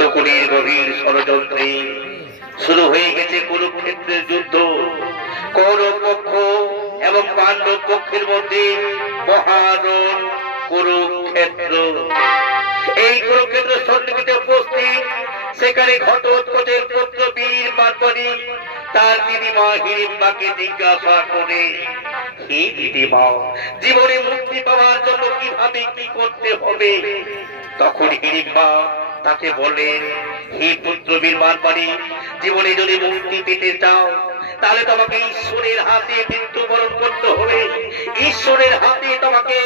শকুনির গভীর ষড়যন্ত্রে শুরু হয়ে গেছে কুরুক্ষেত্রের যুদ্ধ। কৌরব পক্ষ এবং পাণ্ডব পক্ষের মধ্যে মহারণ কুরুক্ষেত্র। এই কুরুক্ষেত্র সন্নিকটে উপস্থিত, সেখানে ঘটোৎকচের পুত্র বীর পার্বতী তার দিদিমা হিড়িম্বাকে জিজ্ঞাসা করে, হে দিদিমা, জীবনে মুক্তি পাওয়ার জন্য কিভাবে কি করতে হবে? তখন হিড়িম্বা তাকে বলেন, হে পুত্র বীর পার্বতী, জীবনে যদি মুক্তি পেতে চাও তাহলে তোমাকে ঈশ্বরের হাতে মৃত্যুবরণ করতে হবে। ঈশ্বরের হাতে তোমাকে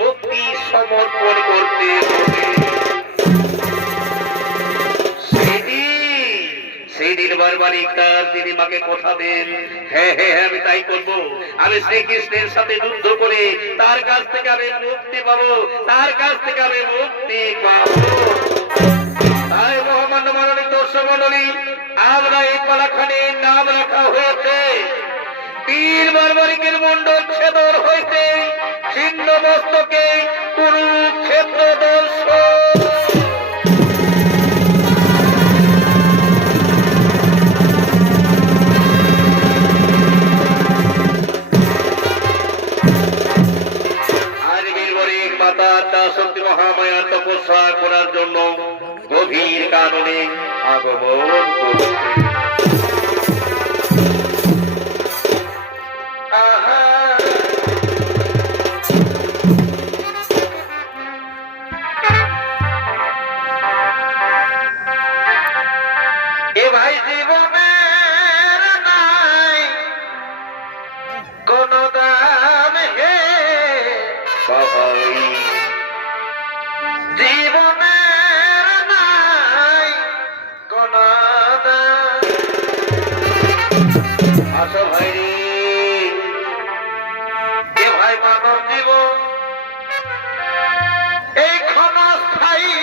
মুক্তি সমর্পণ করতে হবে। সেদিন বারবারিক তার দিদিমাকে কথা দেন, হ্যাঁ হ্যাঁ আমি তাই করবো। আমি শ্রীকৃষ্ণের সাথে যুদ্ধ করে তার কাছ থেকে আমি মুক্তি পাবো, তার কাছ থেকে আমি মুক্তি পাবো। তাই মহামান্য মাননীয় দর্শক মণ্ডলী, আমরা এই পালাখানির নাম রাখা হয়েছে বীর বারবারিকের মণ্ডল ছেদর হইতে ছিন্ন মস্তকে কুরুক্ষেত্র দর্শন। শক্তি মহামায়ার তপস্যা করার জন্য গভীর কারণে আগমন করছে। এ ভাই জীবনের নাই কোন দাম হে বাবাই, জীবনের নাই কোন দাম। আসো ভাই রে, এ ভাই মানব জীবন এই ক্ষণস্থায়ী।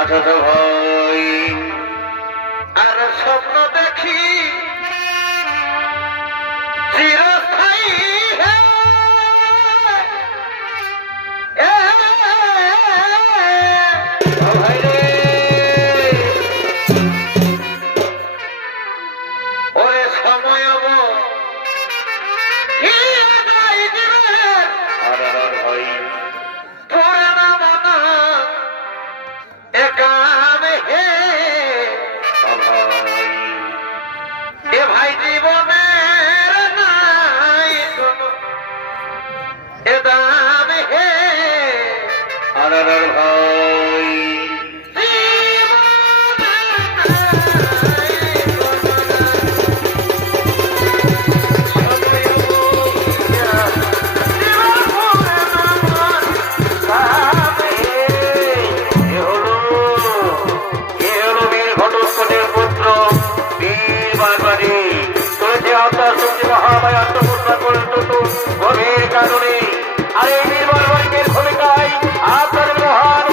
আসো ভাই, আর স্বপ্ন দেখি চিরস্থায়ী। গভীর কারণে আর এই বীর বারবারিকের ভূমিকায় আপনাদের মহান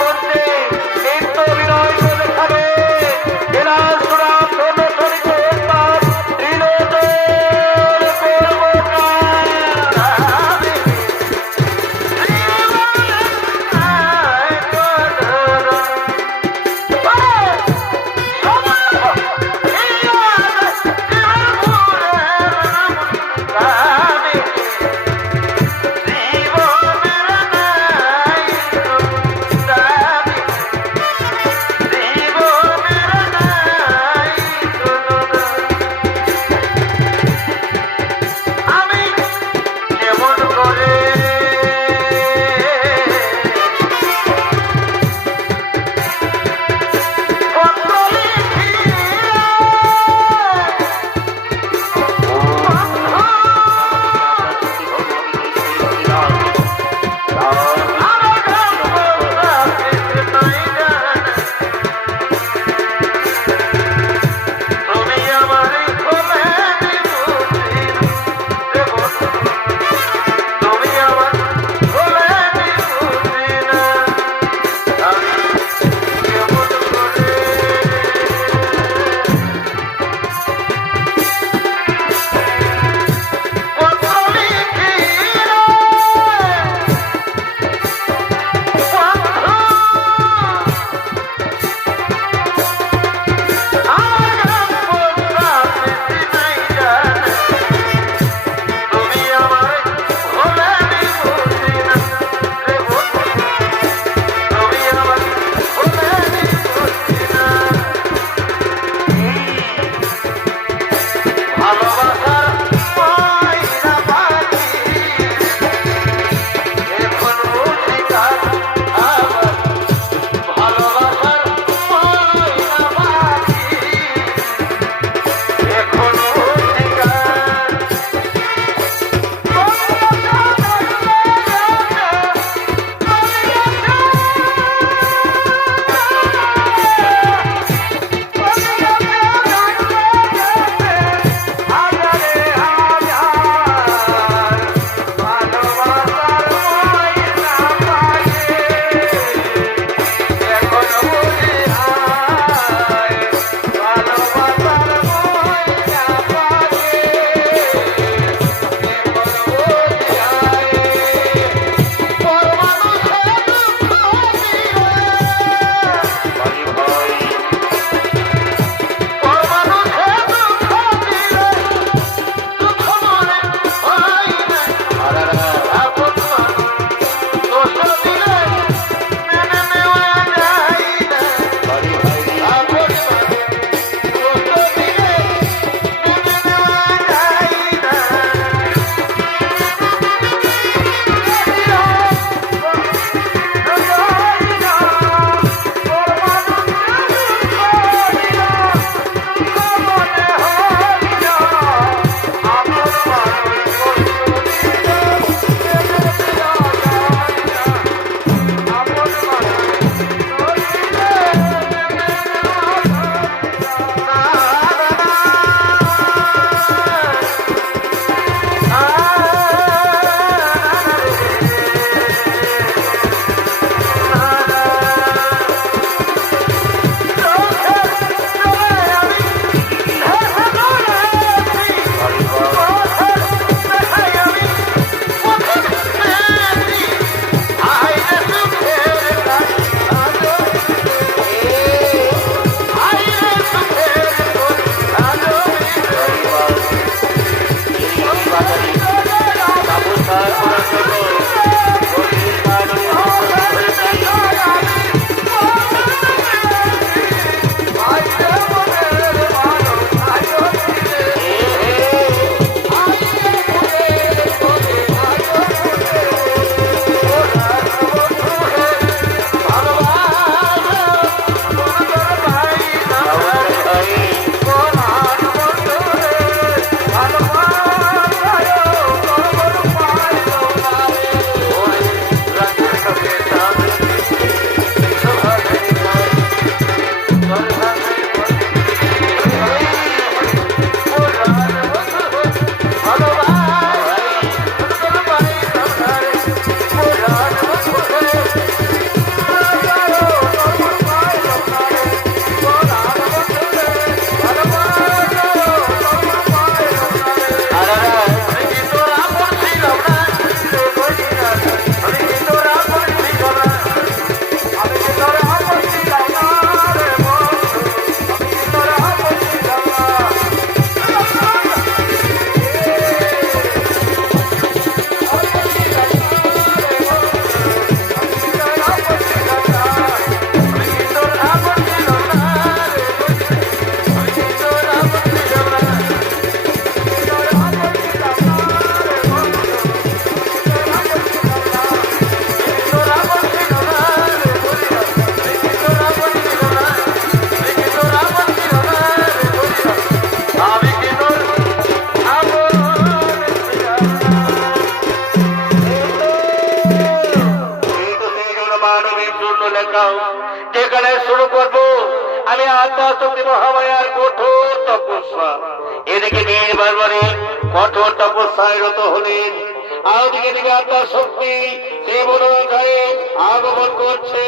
দেখাও, যেখানে শুরু করব আমি আত্মাশক্তি মহামায়ার কঠোর তপস্যা। এদিকে বীর বারবারে কঠোর তপস্যায় রত হলেন, আর ওদিকে দিকে আত্মাশক্তি সে বনগায়ে আগমন করছে।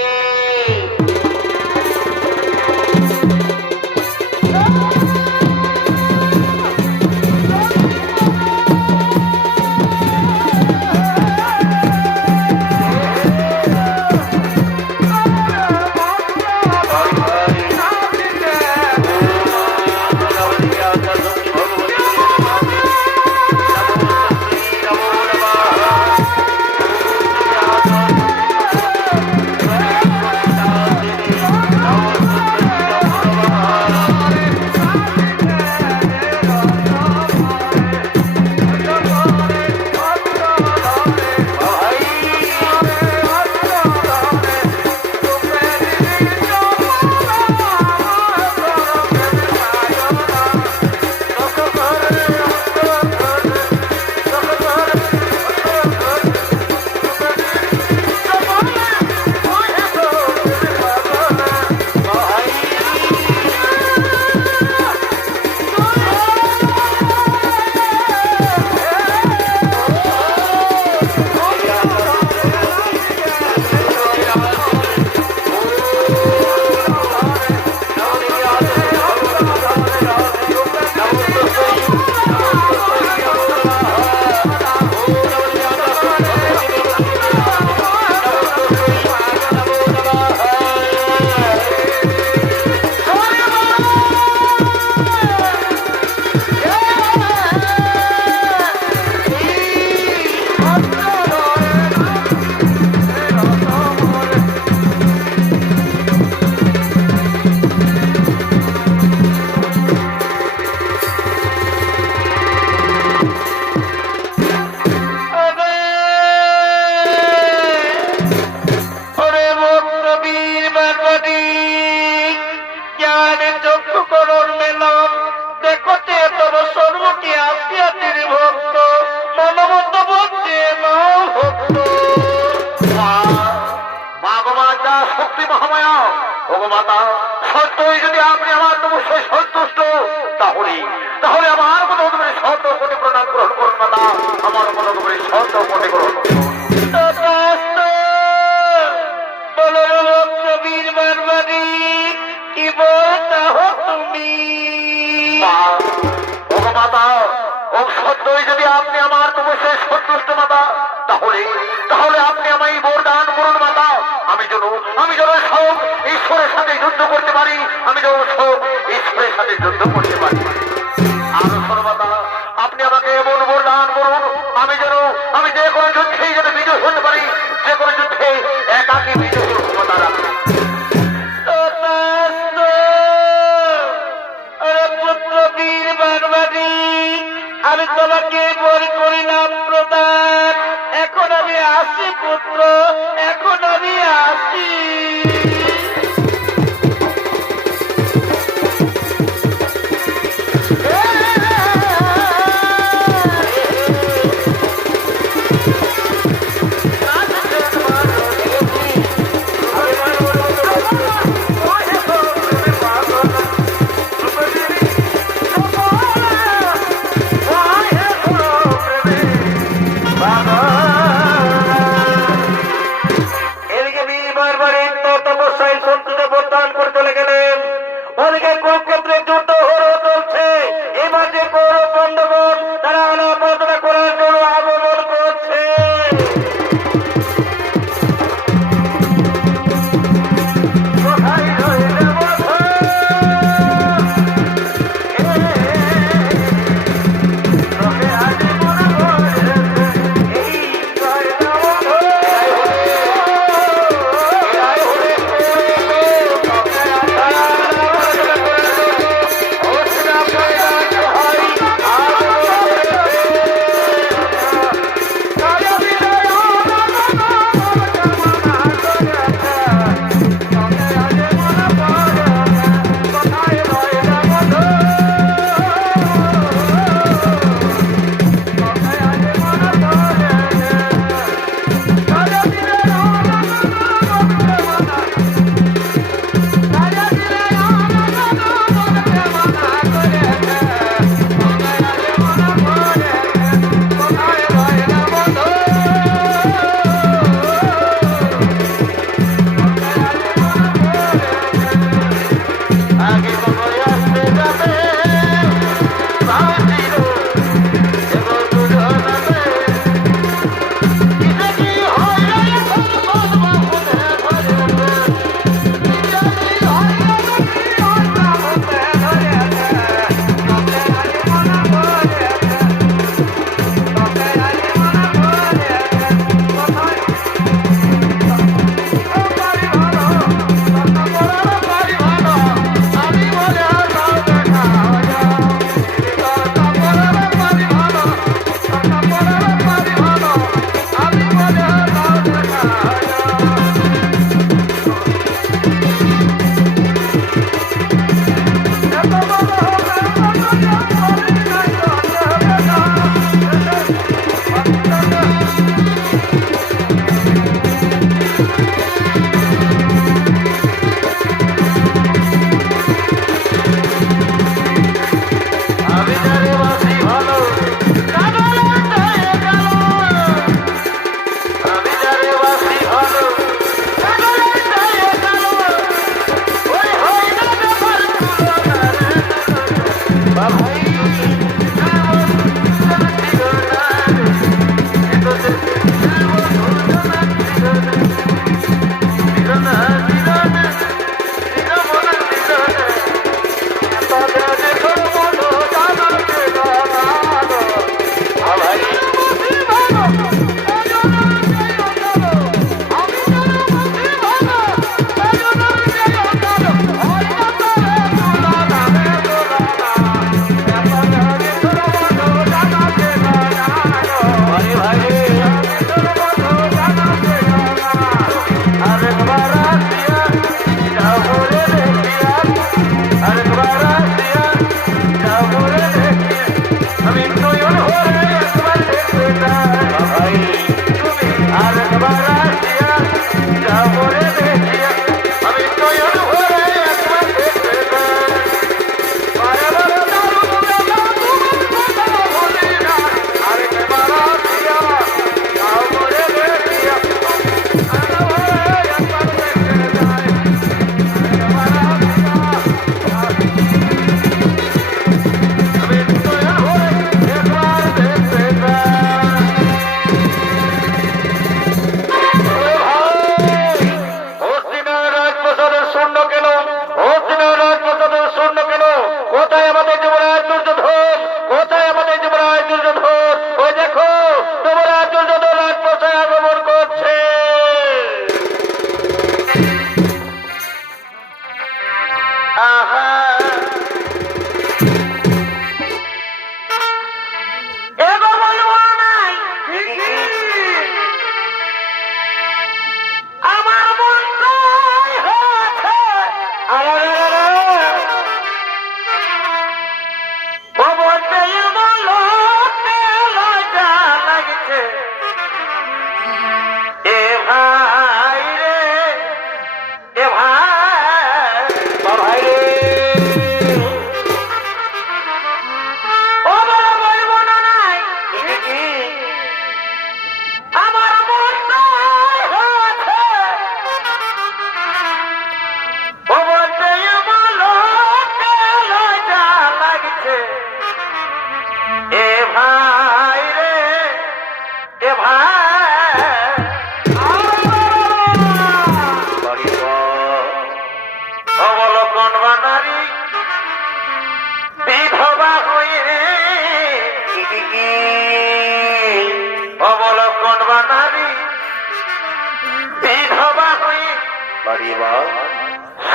বাড়িয়ে বল।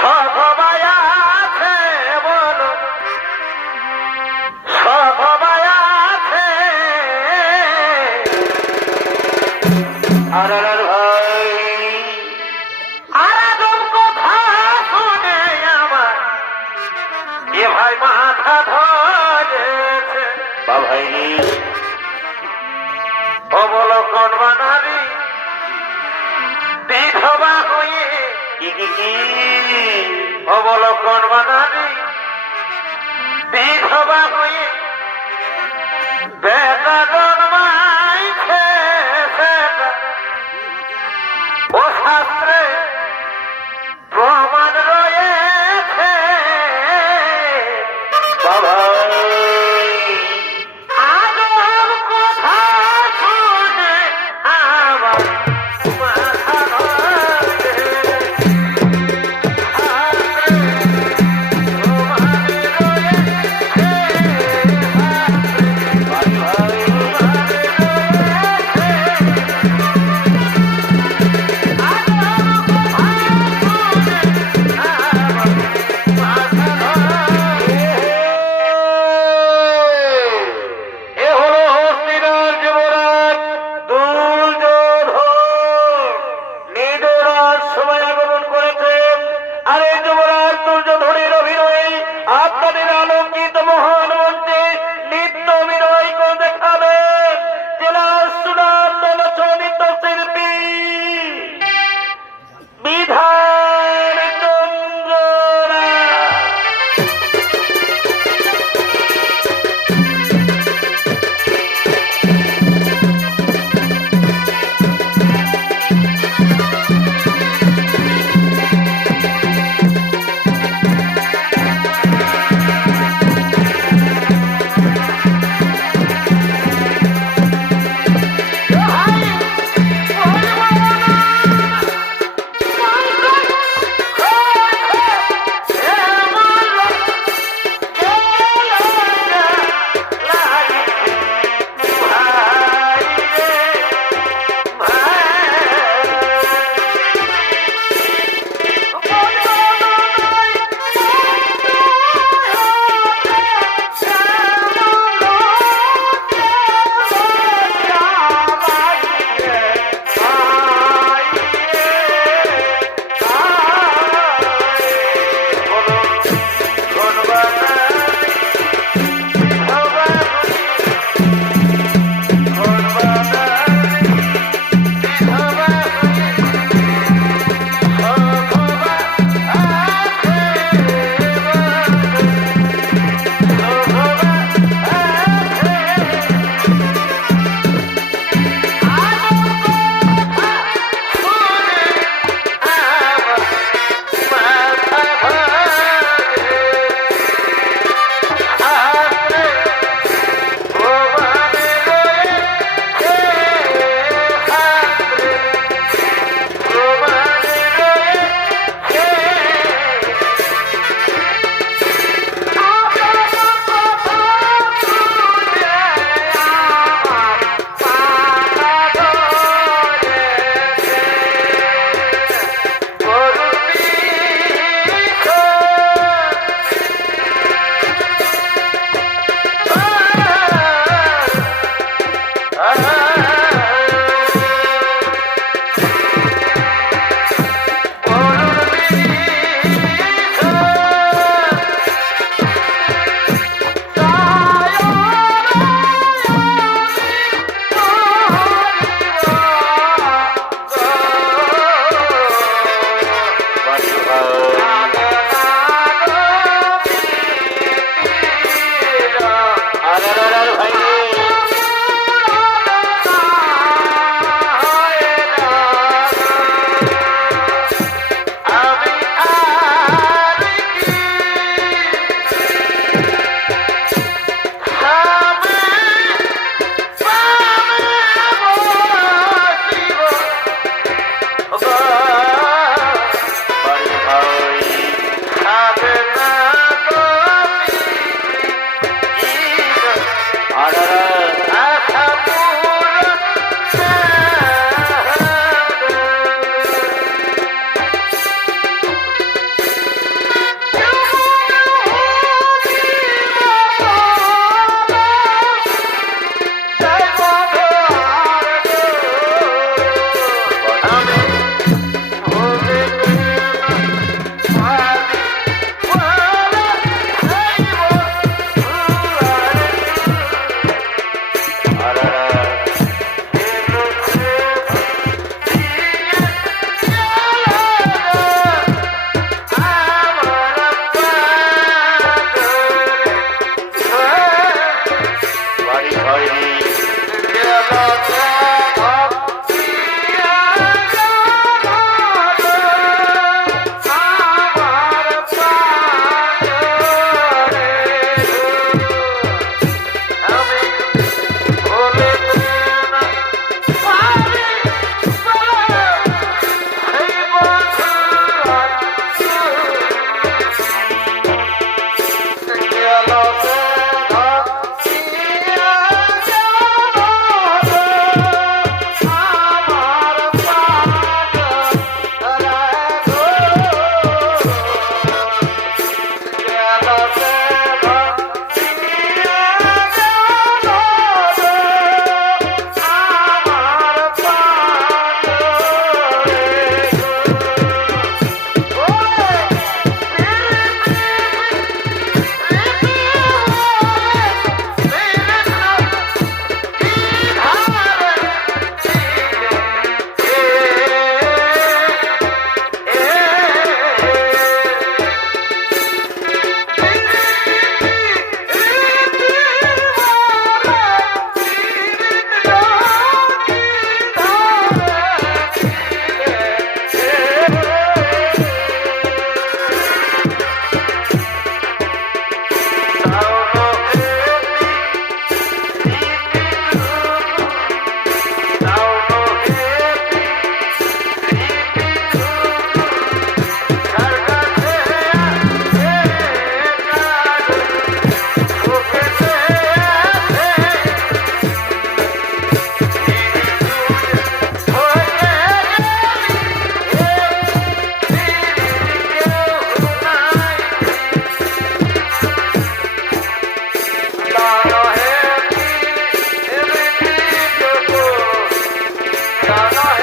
সবাই আছে বলো, সবাই আছে। আর ভাই আরাদম কথা শুনে আমার এ ভাই মাথা ধরেছে। বা ভাই অবলক্ষণ বানাবি বিধবা হয়ে, কি অবলক্ষণ বানাবি বিধবা হয়ে বেটা জন্মাইছে সেটা ও শাস্ত্রে প্রমাণ রয়েছে। বা ভাই আদম কথা শুনে আমার মাথা ধরেছে। শাস্ত্রে প্রমাণ রয়েছে। ভালোবাসা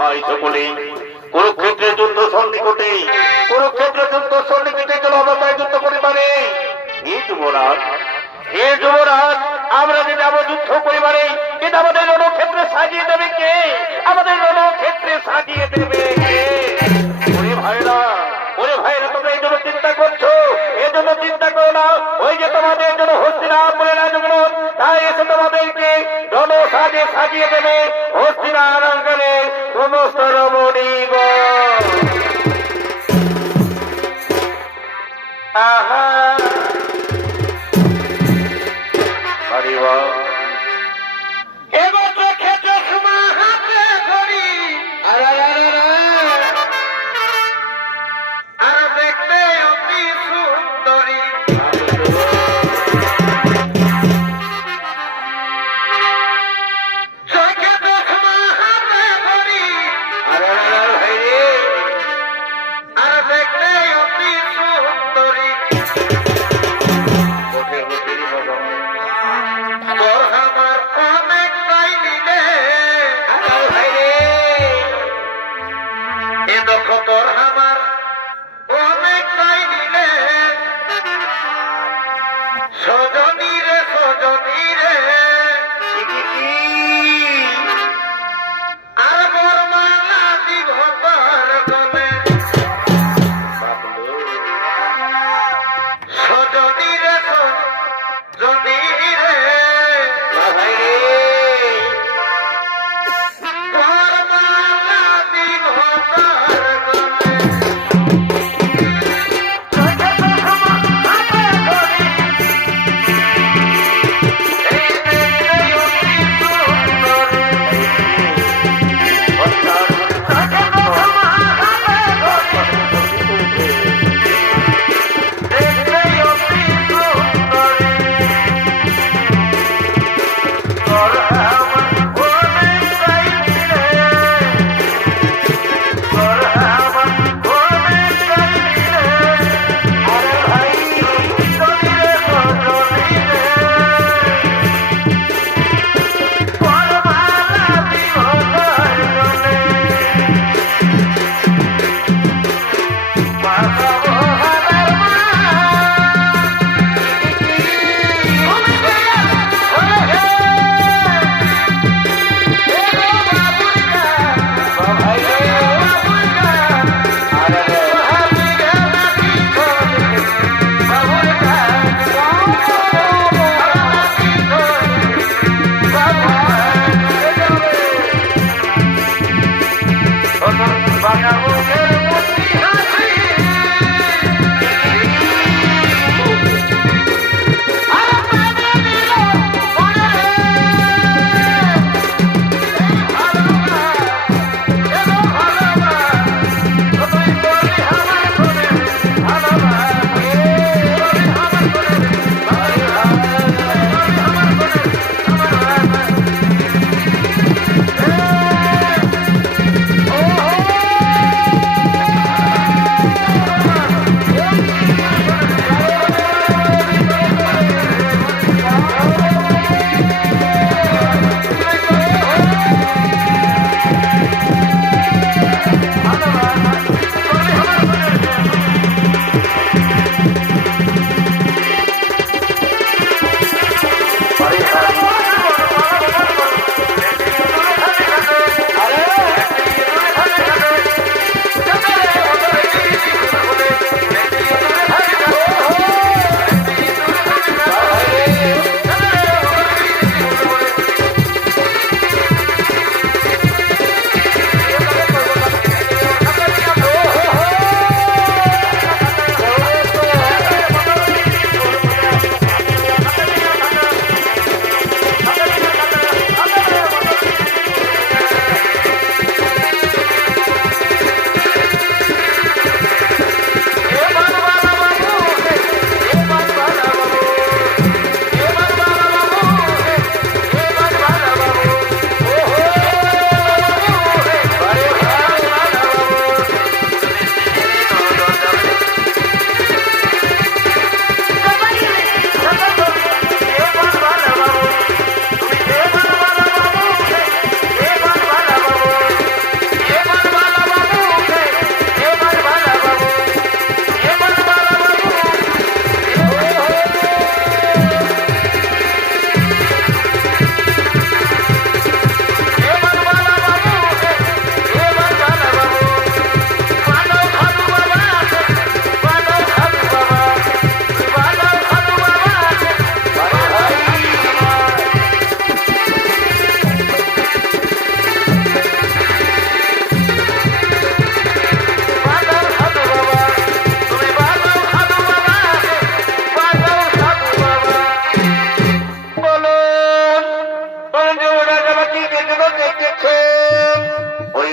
ভাই সকলে, কুরুক্ষেত্রে যুদ্ধ সন্নিকটে, কুরুক্ষেত্র যুদ্ধ সন্নিকটে চলো অবতায় যুদ্ধ পরিবারে। হে যুবরাজ, হে যুবরাজ, আমরা যে যাবো যুদ্ধ পরিবারে, কিন্তু আমাদের রণক্ষেত্রে সাজিয়ে দেবে কে? আমাদের রণক্ষেত্রে সাজিয়ে দেবে কে? ওরে ভাইরা, ওরে ভাইরা, তোমরা এই জন্য চিন্তা করছো, এই জন্য চিন্তা করো না। ওই যে তোমাদের জন্য হস্তিনাপুরের রাজগণ, তাই এসে তোমাদেরকে রণ সাজে সাজিয়ে দেবে হস্তিনার অঙ্গনে সমস্ত রমণীগণ। আহা, আরে বাহ, এবছর ক্ষেত্র সময় হাতে ধরি আরে আরে আরে আরে, আর দেখতে অতি সুন্দরী ক্ষেত্র সময় হাতে ধরি আরে আরে আরে ভাই রে, আর দেখতে অতি সুন্দরী ওঠে ওঠে রে বাবা। তোর আমার অনেক তাই দিলে আরে ভাই রে, এ দেখো তোর আমার অনেক তাই দিলে সজনী রে সজনী রে আর মোর মালা দিব তোর গলে সজনী রে সজনী রে ভাই রে, তোর মালা দিব তোর গলে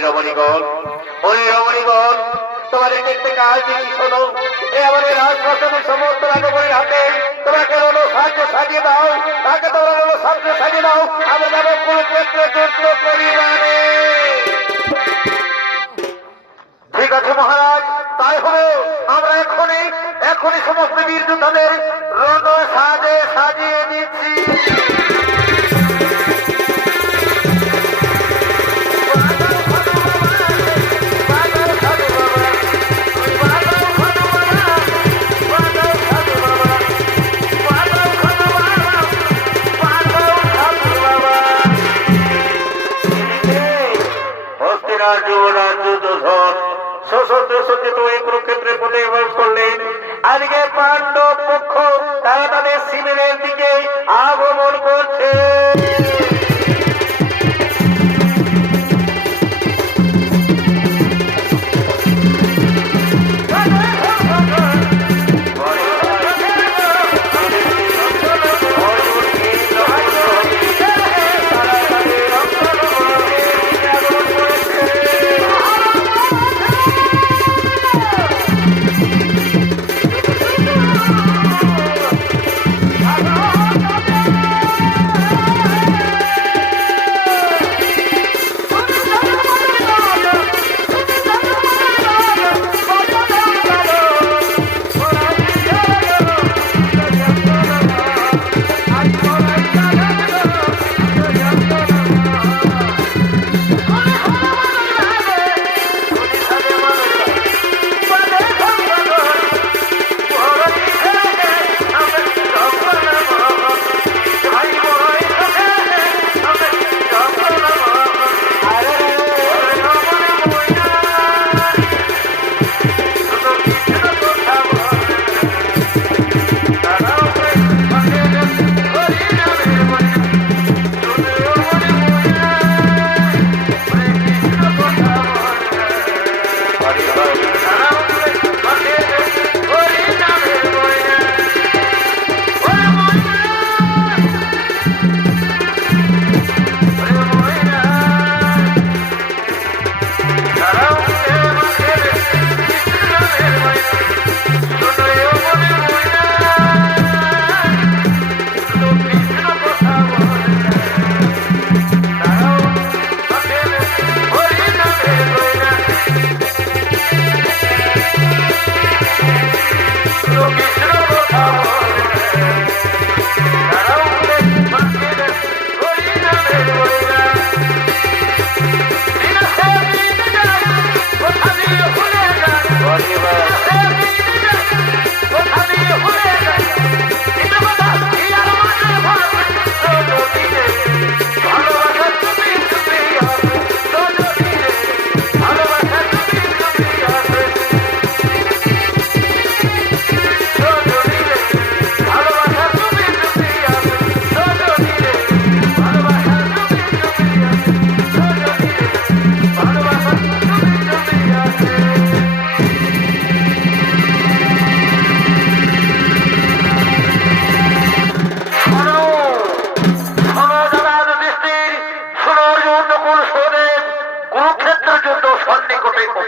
রমণীগণ, ওরে রমণীগণ, তোমাদের দেখতে কাজ দেখি শোনো, এই আমাদের রাজপ্রাসাদের সমস্ত রাজকীয় হাতে তোমরা কেন সাহায্য সাজিয়ে দাও, তাকে তোমরা সাহায্য সাজিয়ে দাও, আমরা যাবো কুরুক্ষেত্রে যুদ্ধ পরিবারে। ঠিক আছে মহারাজ, তাই হবে। আমরা এখনই সমস্ত বীর যোদ্ধাদের রণ সাজে সাজিয়ে দিচ্ছি। যুবরাজ যুদ্ধধর সশস্ত্র সজ্জিত এই কুরুক্ষেত্রে প্রতিবাদ করলেন। আজকে পাণ্ডব পক্ষ তারা তাদের শিবিরের দিকে আগমন করছে।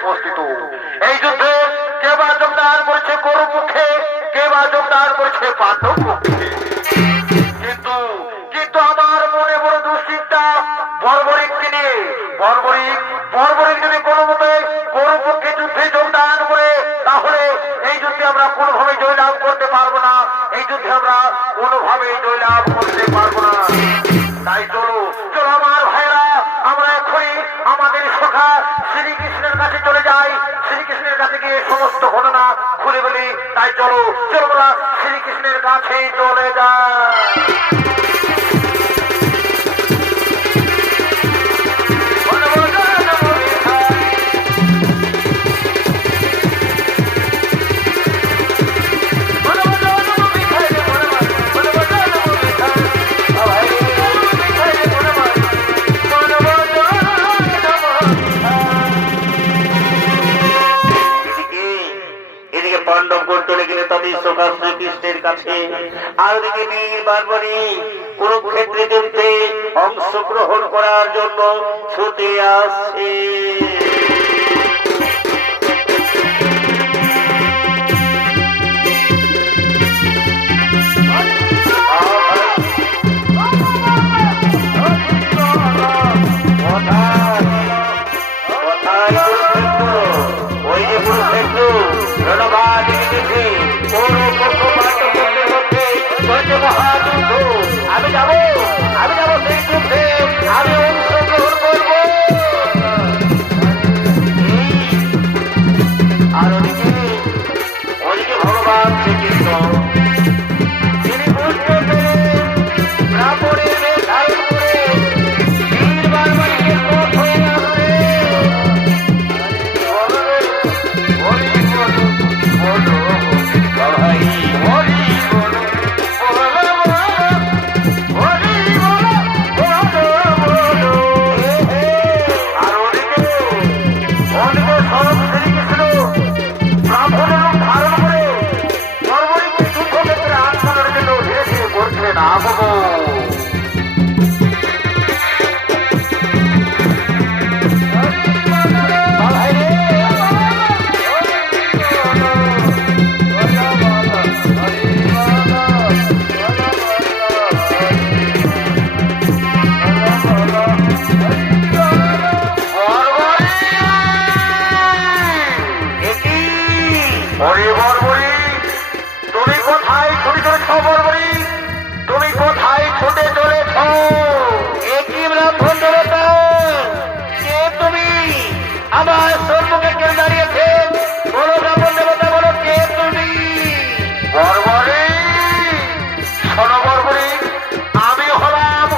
উপস্থিত এই যুদ্ধে কে বা যোগদান করেছে করু পক্ষে, কে বা যোগদান করেছে পাণ্ডব পক্ষে। কিন্তু আমার মনে বড় দুশ্চিন্তা বর্বরিককে নিয়ে। বর্বরিক যদি কোনো মতে করু পক্ষে যুদ্ধে যোগদান করে, তাহলে এই যুদ্ধে আমরা কোনোভাবে জয়লাভ করতে পারবো না, এই যুদ্ধে আমরা কোনোভাবেই জয়লাভ করতে পারবো না। তাই চলো আমার ভাইরা, আমরা এখনই আমাদের সখা শ্রীকৃষ্ণের কাছে চলে যাই, শ্রীকৃষ্ণের কাছে গিয়ে সমস্ত ঘটনা খুলে বলি। তাই চলো আমরা শ্রীকৃষ্ণের কাছেই চলে যাই। শ্রীকৃষ্ণের কাছে, আর দিকে বীর বারবরী কুরুক্ষেত্রে যুদ্ধে অংশগ্রহণ করার জন্য ছুটে আসছে। কুরুক্ষেত্র, ওই যে কুরুক্ষেত্র রণবাদ লেগেছে, কৌরব পক্ষ পাণ্ডব পক্ষের মধ্যে চলছে মহাযুদ্ধ। আমি যাব সেই যুদ্ধে, আমি অংশগ্রহণ করব। আর ওদিকে ভগবান শ্রীকৃষ্ণ তিনি বুঝতে পেরে ব্রাহ্মণের বেশ ধারণ করে বীর বারবারিকের পথ হয়ে আসছে। আর ওদিকে স্বয়ং শ্রীকৃষ্ণ ব্রাহ্মণের রূপ ধারণ করে বর্বরিককে যুদ্ধক্ষেত্রে আটকানোর জন্য ধীরে ধীরে করছেন আগমন। তুমি কোথায় ছুটে চলেছ বর্বরী? তুমি কোথায় ছুটে চলেছ? একই ব্রাহ্মণ দেবতা, কে তুমি? আমার সম্মুখে কেউ দাঁড়িয়েছে? বলো ব্রাহ্মণ দেবতা, বলো কে তুমি? বর্বরী, শোনো বর্বরী, আমি হলাম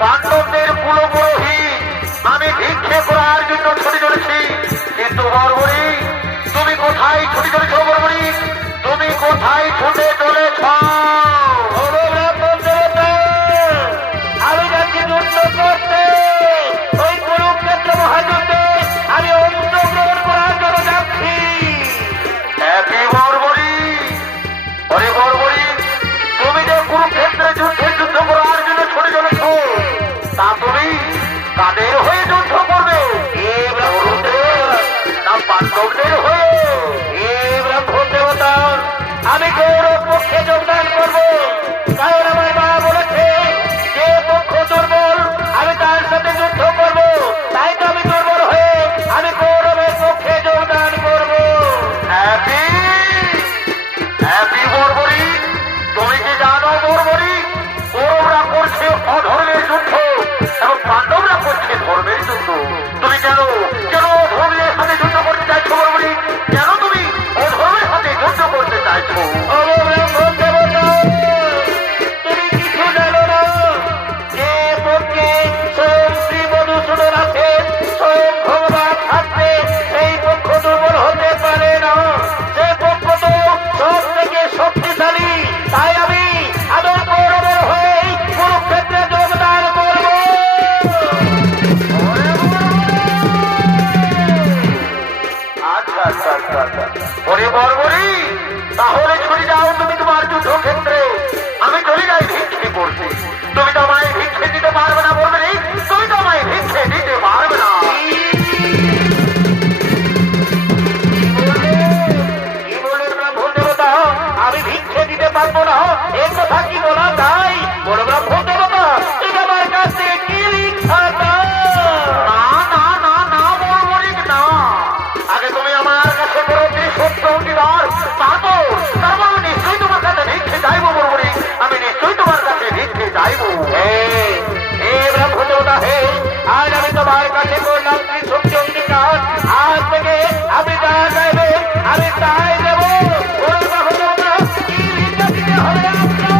পাণ্ডবদের কুলপুরোহিত। আমি ভিক্ষে করার জন্য ছুটে চলেছি। কিন্তু বর্বরী, তুমি কোথায় ছুটে চলেছ? বর্বরী, তুমি কোথায় ছুটে চলেছ? আমি যাচ্ছি যুদ্ধ করতে, ওই কুরুক্ষেত্র মহাযুদ্ধে আমি অংশগ্রহণ করার জন্য যাচ্ছি। একই বর্বরী, ওরে বর্বরী, তুমি যে কুরুক্ষেত্রে যুদ্ধ করার জন্য ছুটে চলেছ, তা তুমি কাদের হয়ে যুদ্ধ করবে? না পাণ্ডবদের হয়ে? ব্রাহ্মণ দেবতা, আমি কৌরব পক্ষে যোগদান করব। কারণ আমার মা বলেছে যে পক্ষ দুর্বল আমি তার সাথে যুদ্ধ করব। তাই তো আমি দুর্বল হয়ে আমি কৌরবের পক্ষে যোগদান করব। হ্যাপি বর্বরী, তুমি কি জানো বর্বরী, কৌরবরা করছে অধর্মের যুদ্ধ এবং পাণ্ডবরা করছে ধর্মের যুদ্ধ। তুমি কেন অধর্মের সাথে যুদ্ধ করতে চাইছো বর্বরী? কেন তুমি অধর্মের সাথে যুদ্ধ করতে চাইছো? তুমি কিছু জানো না যে পক্ষে স্বয়ং শ্রী মধুসূদন আছে, স্বয়ং ভগবান থাকবে, সেই পক্ষ দুর্বল হতে পারে না। সে পক্ষ তো সব থেকে শক্তিশালী। তাই আমি আমার কৌরবের হয়ে কুরুক্ষেত্রে যোগদান করব। আচ্ছা, ওরে বর্বরী, তাহলে ছুটে যাও তুমি তোমার যুদ্ধক্ষেত্রে। আমি চলে যাই ভিক্ষে করতে। তুমি তো আমায় ভিক্ষে দিতে পারবে না বর্বরী, তুমি তো আমায় ভিক্ষে দিতে পারবে না। কি বললেন ব্রাহ্মণ দেবতা? আমি ভিক্ষে দিতে পারবো না, এ কথা কি বলা যায়? বড় ব্রাহ্মণ দেবতা, তুমি আমার কাছে কি ভিক্ষা দাও? না বর্বরী, না। আগে তুমি আমার কাছে করো সত্য অঙ্গীকার, তারপর আমি নিশ্চয়ই তোমার কাছে ভিক্ষে চাইবো বর্বরী, আমি নিশ্চয়ই তোমার কাছে ভিক্ষে চাইবো। ব্রাহ্মণ দেবতা, হে, আজ আমি তোমার কাছে করলাম কি সত্য অঙ্গীকার। আজ থেকে আপনি যা চাইবেন আমি তাই দেব। ব্রাহ্মণ দেবতা, কি ভিক্ষা দিতে হবে আপনার?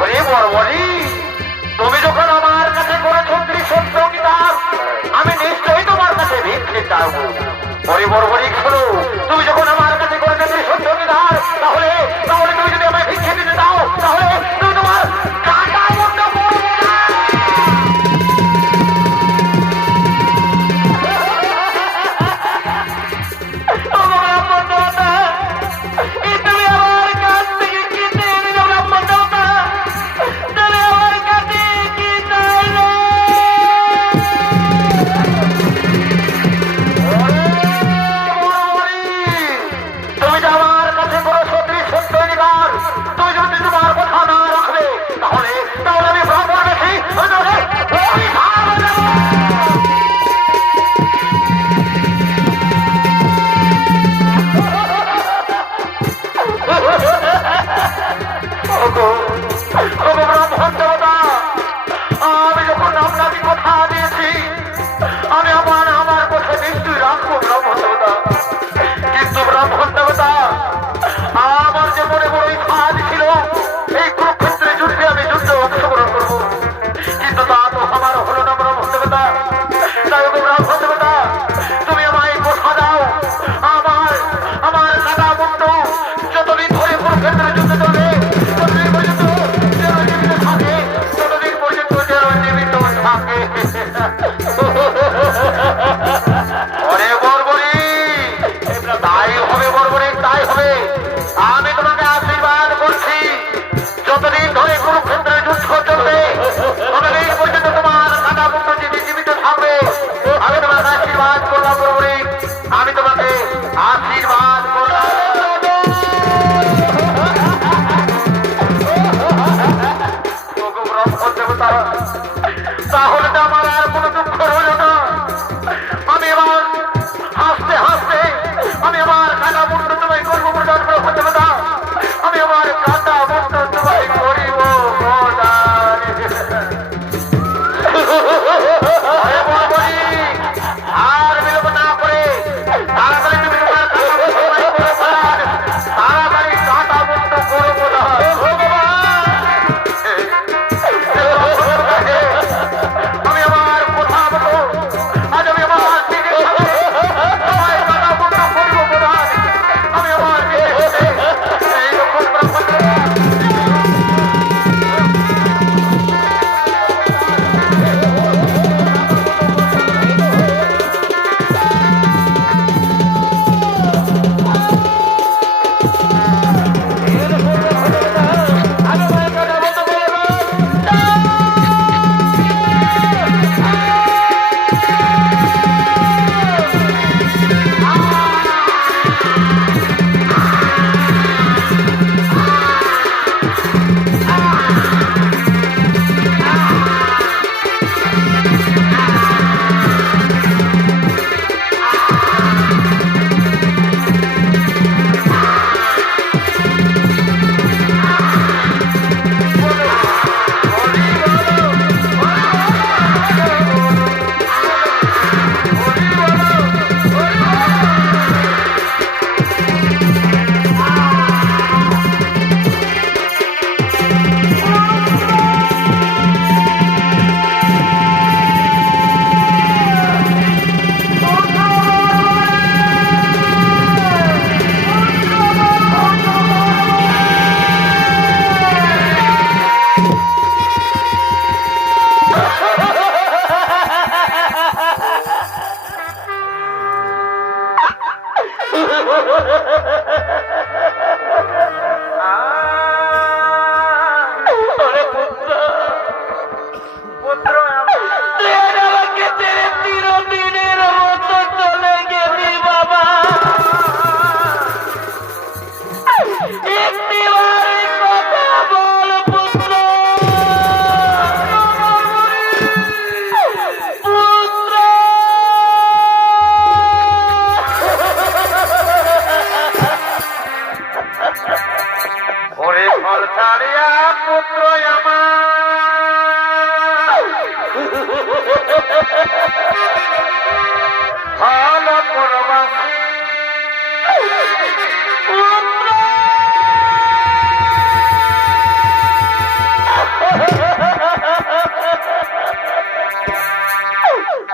ওরে বর্বরী, তুমি যখন আমার কাছে করেছো সত্য অঙ্গীকার, আমি নিশ্চয়ই তোমার কাছে ভিক্ষে চাইবো। ওরে বর্বরী, শোনো, তুমি যখন আমার কাছে করেছো সত্য অঙ্গীকার, তাহলে তুমি যদি আমায় ভিক্ষে দিতে দাও, তাহলে তুমি তোমার কাঁটা বন্ধ করবে না। তুমি আমার কাছ থেকে কি চেয়ে নিল ব্রাহ্মণ দেবতা? তুমি আমার কাছে কি চাইলে? ব্রাহ্মণ দেবতা, আমি যখন আপনাকে কথা দিয়েছি আমি আমার কথা নিশ্চয়ই রাখবো ব্রাহ্মণ দেবতা। কিন্তু ব্রাহ্মণ দেবতা, আমার যে মনে বড় ইচ্ছা ছিল এই কুরুক্ষেত্রে যুদ্ধে আমি যুদ্ধে অংশগ্রহণ করবো, কিন্তু তা তো আমার হলো না ব্রাহ্মণ দেবতা। তাই গো ব্রাহ্মণ দেবতা, তুমি আমায় কথা দাও, আমার কাটা মুন্ড যতদিন ধরে কুরুক্ষেত্রে যুদ্ধ চলবে ততদিন পর্যন্ত যেন জীবিত থাকে, ততদিন পর্যন্ত যেন জীবিত থাকে। ওরে বর্বরী, তাই হবে বর্বরী, তাই হবে। আমি তোমাকে আশীর্বাদ করছি, যতদিন ধরে কুরুক্ষেত্রের যুদ্ধ চলবে ততদিন পর্যন্ত তোমার কাটা মুন্ড যদি জীবিত থাকবে। আমি তোমাকে আশীর্বাদ করলাম বর্বরী, আমি তোমাকে আশীর্বাদ করলাম। ওগো ব্রাহ্মণ দেবতা, তাহলে তো আমার আর কোনো দুঃখ রইল না। আমি এবার হাসতে হাসতে আমি আমার কাটা মুন্ড তোমায় করবো প্রদান ব্রাহ্মণ দেবতা, আমি আমার কাটা মুন্ড তোমায় করিব প্রদান। আরে বর্বরী, আর বিলম্ব না করে তাড়াতাড়ি তুমি তোমার কাটা মুন্ড তোমায় করো প্রদান, তাড়াতাড়ি কাটা মুন্ড করো প্রদান। আমি আমার কথা মতো আজ আমি আমার দিকে তোমায় কাটা মুন্ড করিব প্রদান। আমি আমার এইরকম ব্রাহ্মণ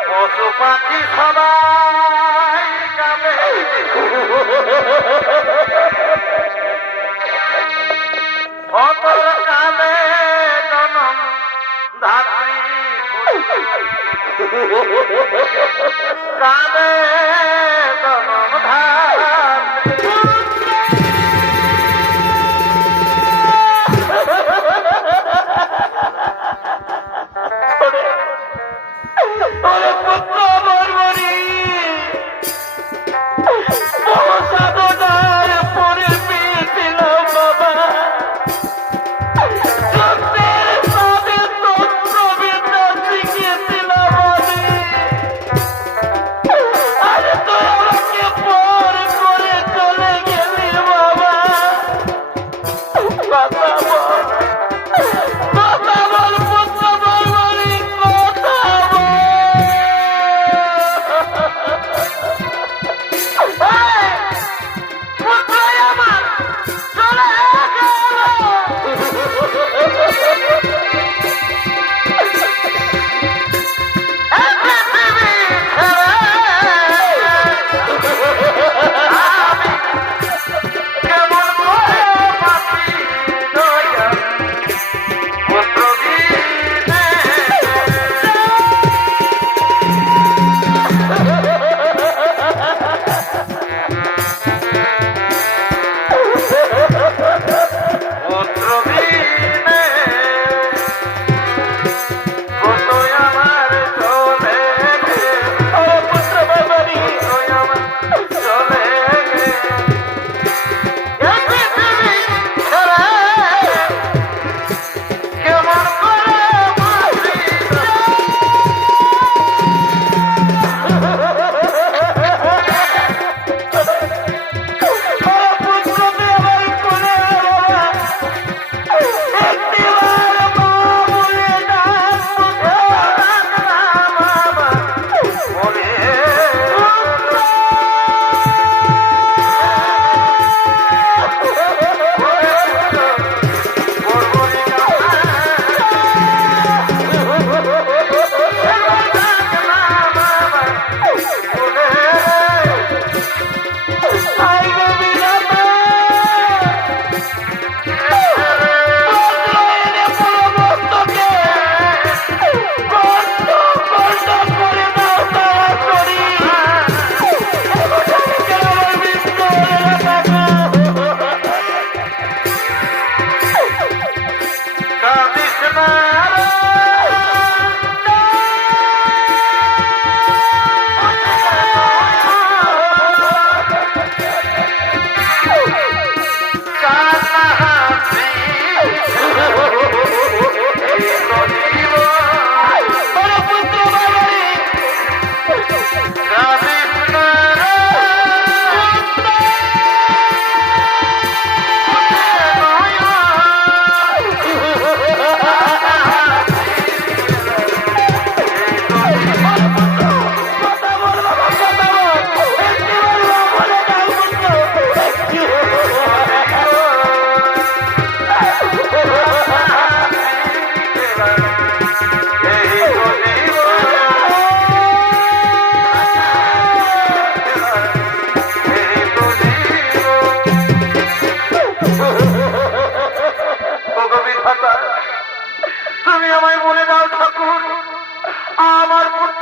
পশু পাখি সবাই কাঁদে, অতর কাঁদে জনম ধাত্রী, কাঁদে জনম ধাত্রী।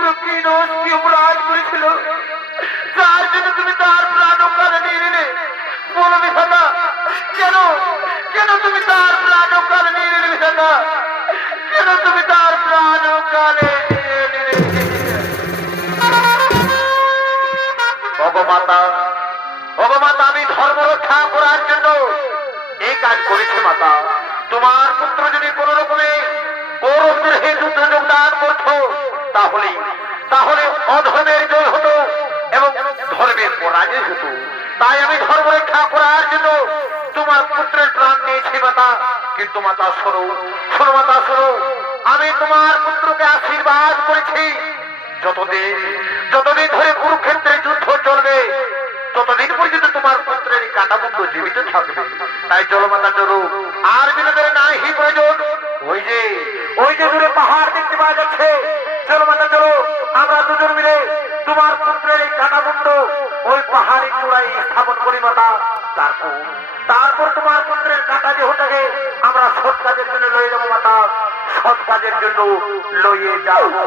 পুত্র কি দোষ কি অপরাধ করেছিল যার জন্য তুমি তার প্রাণ কালে নিয়ে নিলে? বলো বিধাতা, কেন কেন তুমি তার প্রাণ কালে নিয়ে নিলে বিধাতা? কেন তুমি তার প্রাণ কালে নিয়ে নিলে? ভগমাতা, ভগমাতা, আমি ধর্ম রক্ষা করার জন্য এই কাজ করেছি মাতা। তোমার পুত্র যদি কোন রকমে কৌরবদের হে যুদ্ধে যোগদান করতো তাহলে তাহলে অধর্মের জয় হতো এবং ধর্মের পরাজয় হতো। তাই আমি ধর্ম রক্ষা করার জন্য তোমার পুত্রের প্রাণ নিয়েছি মাতা। কিন্তু মাতা শোনো, শোনো মাতা শোনো, আমি তোমার পুত্রকে আশীর্বাদ করেছি যতদিন যতদিন ধরে কুরুক্ষেত্রে যুদ্ধ চলবে ততদিন পর্যন্ত তোমার পুত্রের কাটামুন্ড জীবিত থাকবে। তাই চলো মাতা চলো, আর বিনোদের নাই প্রয়োজন। ওই যে দূরে পাহাড় দেখতে পাওয়া যাচ্ছে, চলো মাতা চলো, আমরা দুজন মিলে তোমার পুত্রের এই কাটামুন্ড ওই পাহাড়ের চূড়ায় স্থাপন করি মাতা। তারপর তোমার পুত্রের কাটা দেহটাকে আমরা সৎ কাজের জন্য লয়ে যাবো মাতা, সৎ কাজের জন্য লয়ে যাবো।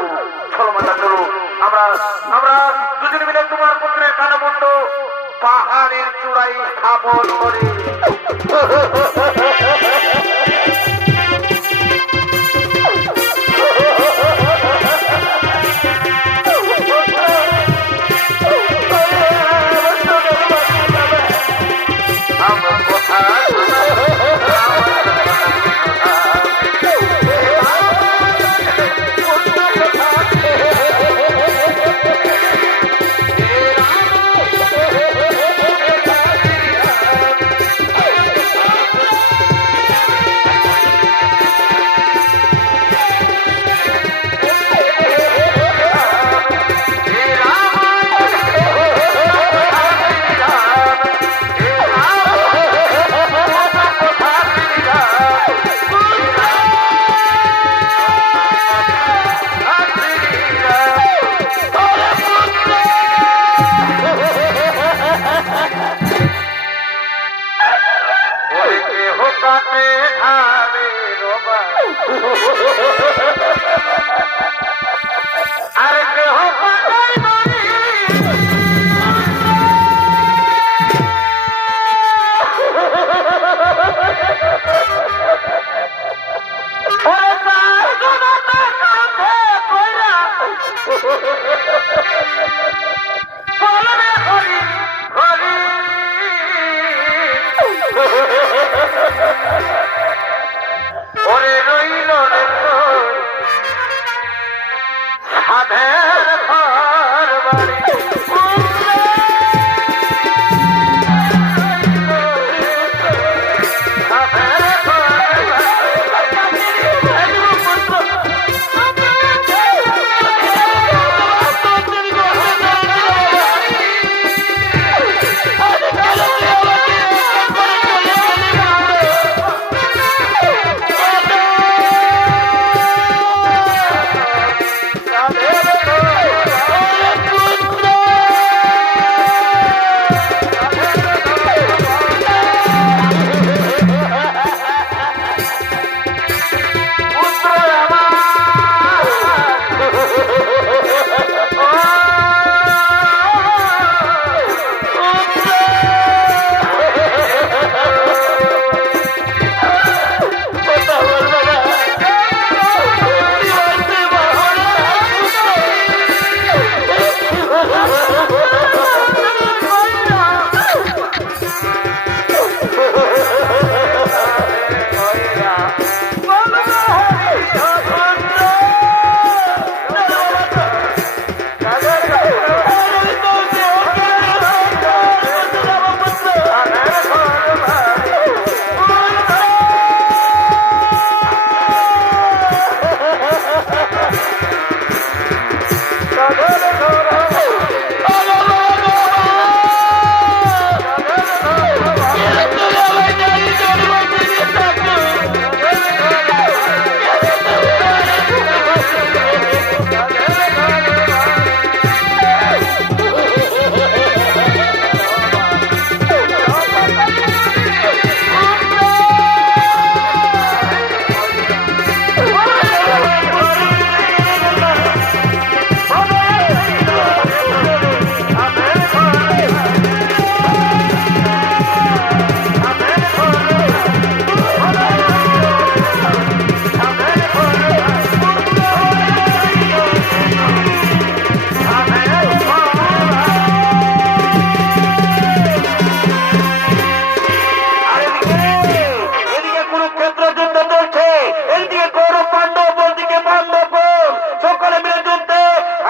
চলো মাতা চলো, আমরা আমরা দুজন মিলে তোমার পুত্রের কাটামুন্ড পাহাড়ের চূড়ায় স্থাপন করি।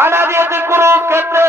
হানা দিয়েছে কুরুক্ষেত্রে।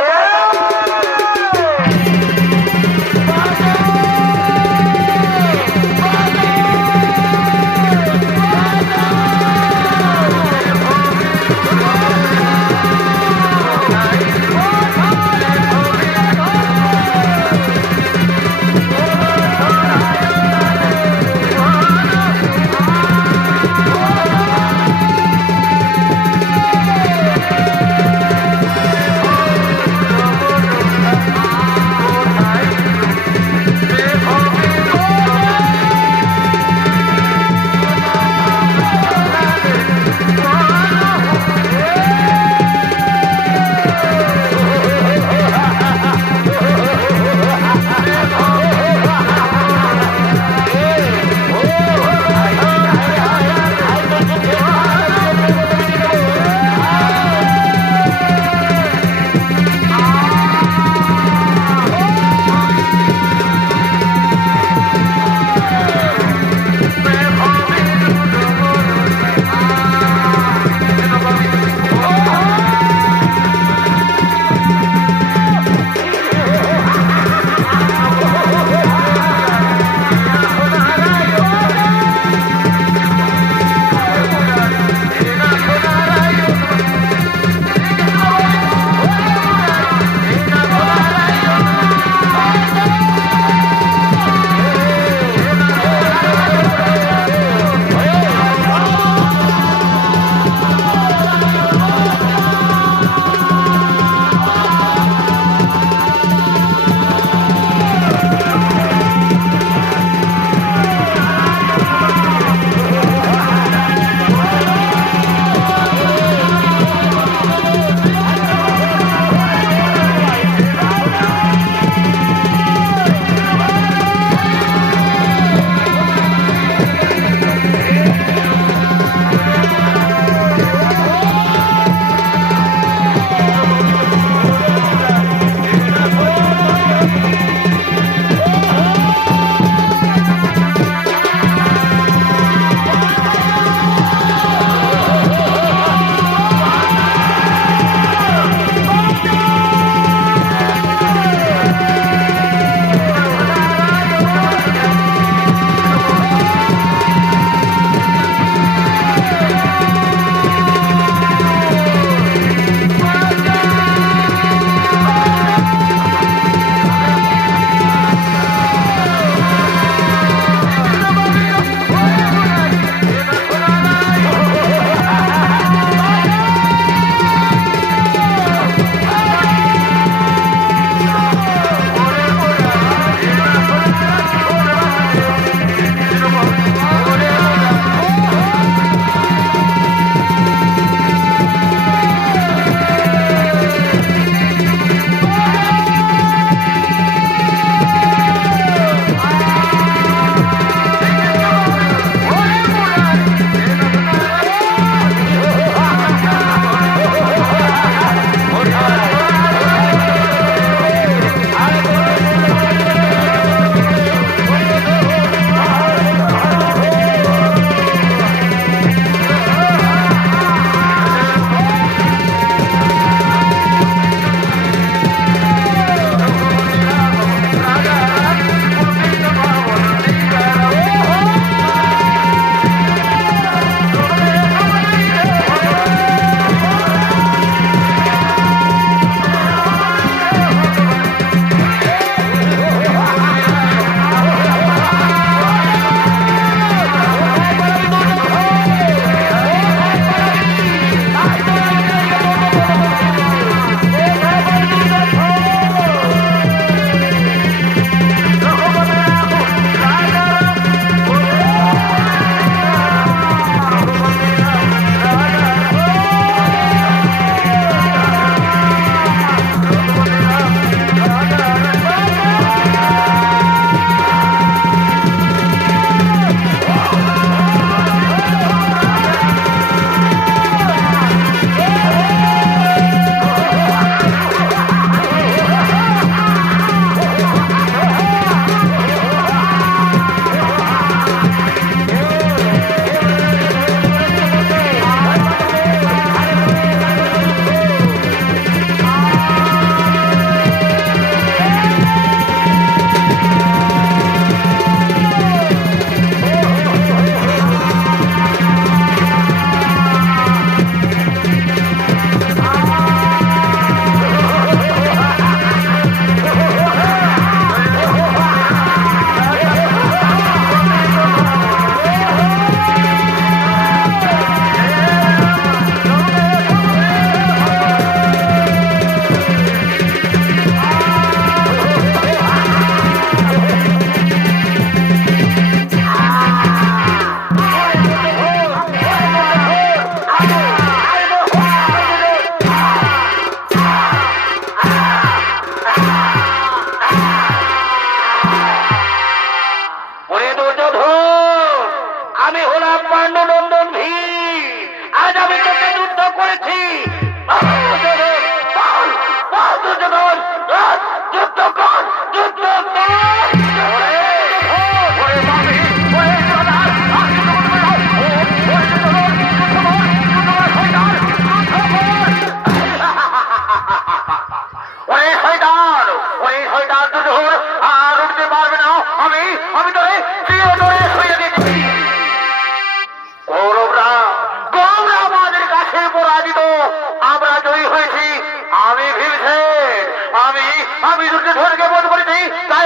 আমি দুর্যোধনকে বধ করেছি, তাই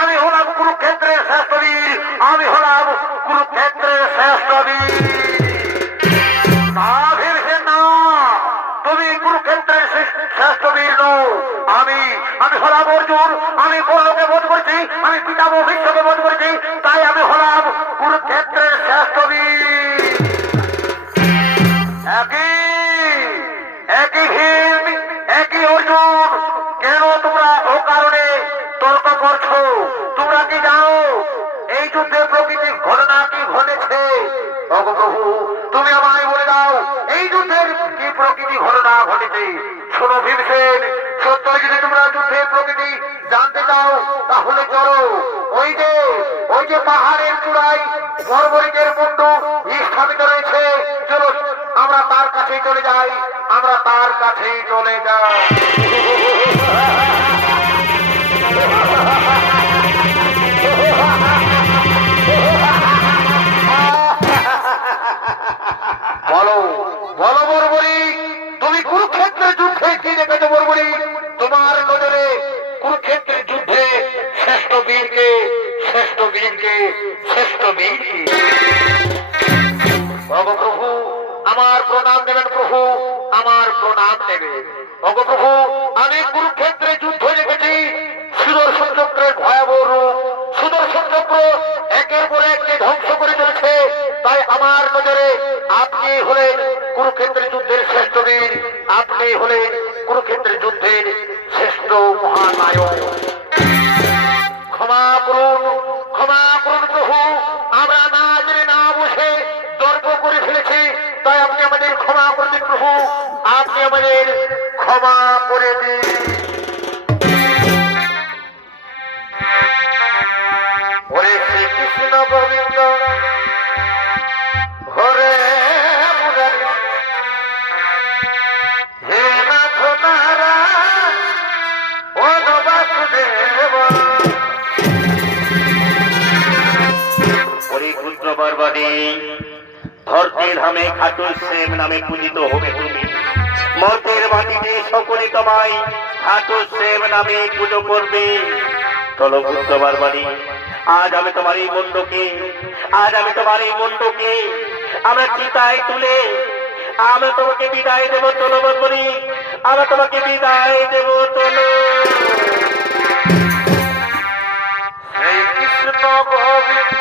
আমি হলাম কুরুক্ষেত্রের শ্রেষ্ঠ বীর, আমি হলাম কুরুক্ষেত্রের শ্রেষ্ঠ বীর। না ভেবেছেন না, তুমি কুরুক্ষেত্রের শ্রেষ্ঠ বীর নও। আমি হলাম অর্জুন, আমি কর্ণকে বধ করেছি, আমি পিতামহ ভীষ্মকে বধ করেছি, তাই আমি হলাম কুরুক্ষেত্রের শ্রেষ্ঠ বীর। একই ভীম, একই অর্জুন, কেন তোমরা ও কারণে তর্ক করছো? তোমরা কি জানো এই যুদ্ধে প্রকৃতির ঘটনা কি ঘটেছে? প্রভু, তুমি আমায় বলে দাও এই যুদ্ধের কি প্রকৃতি ঘটনা ঘটেছে। শোনো ভীমসেন, সত্যি যদি তোমরা যুদ্ধের প্রকৃতি জানতে চাও তাহলে চলো ওই যে পাহাড়ের চূড়ায় বর্বরিকের মুন্ড স্থাপিত রয়েছে, চলো আমরা তার কাছেই চলে যাই, আমরা তার কাছেই চলে যাই। বলো বলো বর্বরিক, তুমি কুরুক্ষেত্রের যুদ্ধে কি দেখেছো? বর্বরিক, তোমার নজরে কুরুক্ষেত্রের যুদ্ধে শ্রেষ্ঠ বীরকে, শ্রেষ্ঠ বীরকে, শ্রেষ্ঠ বীরকে। প্রভু আমার প্রণাম নেবেন, প্রভু আমার প্রণাম নেবেন। প্রভু, আমি কুরুক্ষেত্রে যুদ্ধ দেখেছি, সুদর্শন চক্রের ভয়াবহ রূপ, সুদর্শন চক্র একের পর এককে ধ্বংস করে চলেছে, তাই আমার নজরে আপনি হলেন কুরুক্ষেত্রের যুদ্ধের শ্রেষ্ঠ বীর, আপনি হলেন কুরুক্ষেত্রের যুদ্ধের শ্রেষ্ঠ মহানায়ক। ক্ষমা করুন, ক্ষমা করুন প্রভু, আমরা না জেনে না বসে তর্ক করে ফেলেছি, তাই আপনি আমাদের ক্ষমা করে দিন প্রভু, আপনি আমাদের ক্ষমা করে দিন। ওরে শ্রীকৃষ্ণ গোবিন্দ হরে মুরারি, হে নাথ নারায়ণ ও বাসুদেব। পুত্র বর্বরী, ধরতের ধামে খাটুর সেম নামে পূজিত হবে তুমি। মতের মাটিতে সকলে তোমায় খাটুর সেম নামে পুজো করবে। চলো পুত্র বর্বরী, আজ আমি তোমার এই মুন্ডকে, আজ আমি তোমার এই মুন্ডকে আমরা চিতায় তুলে আমরা তোমাকে বিদায় দেব। চলো বর্বরী, আমরা তোমাকে বিদায় দেব, চলো। শ্রীকৃষ্ণ গোবিন্দ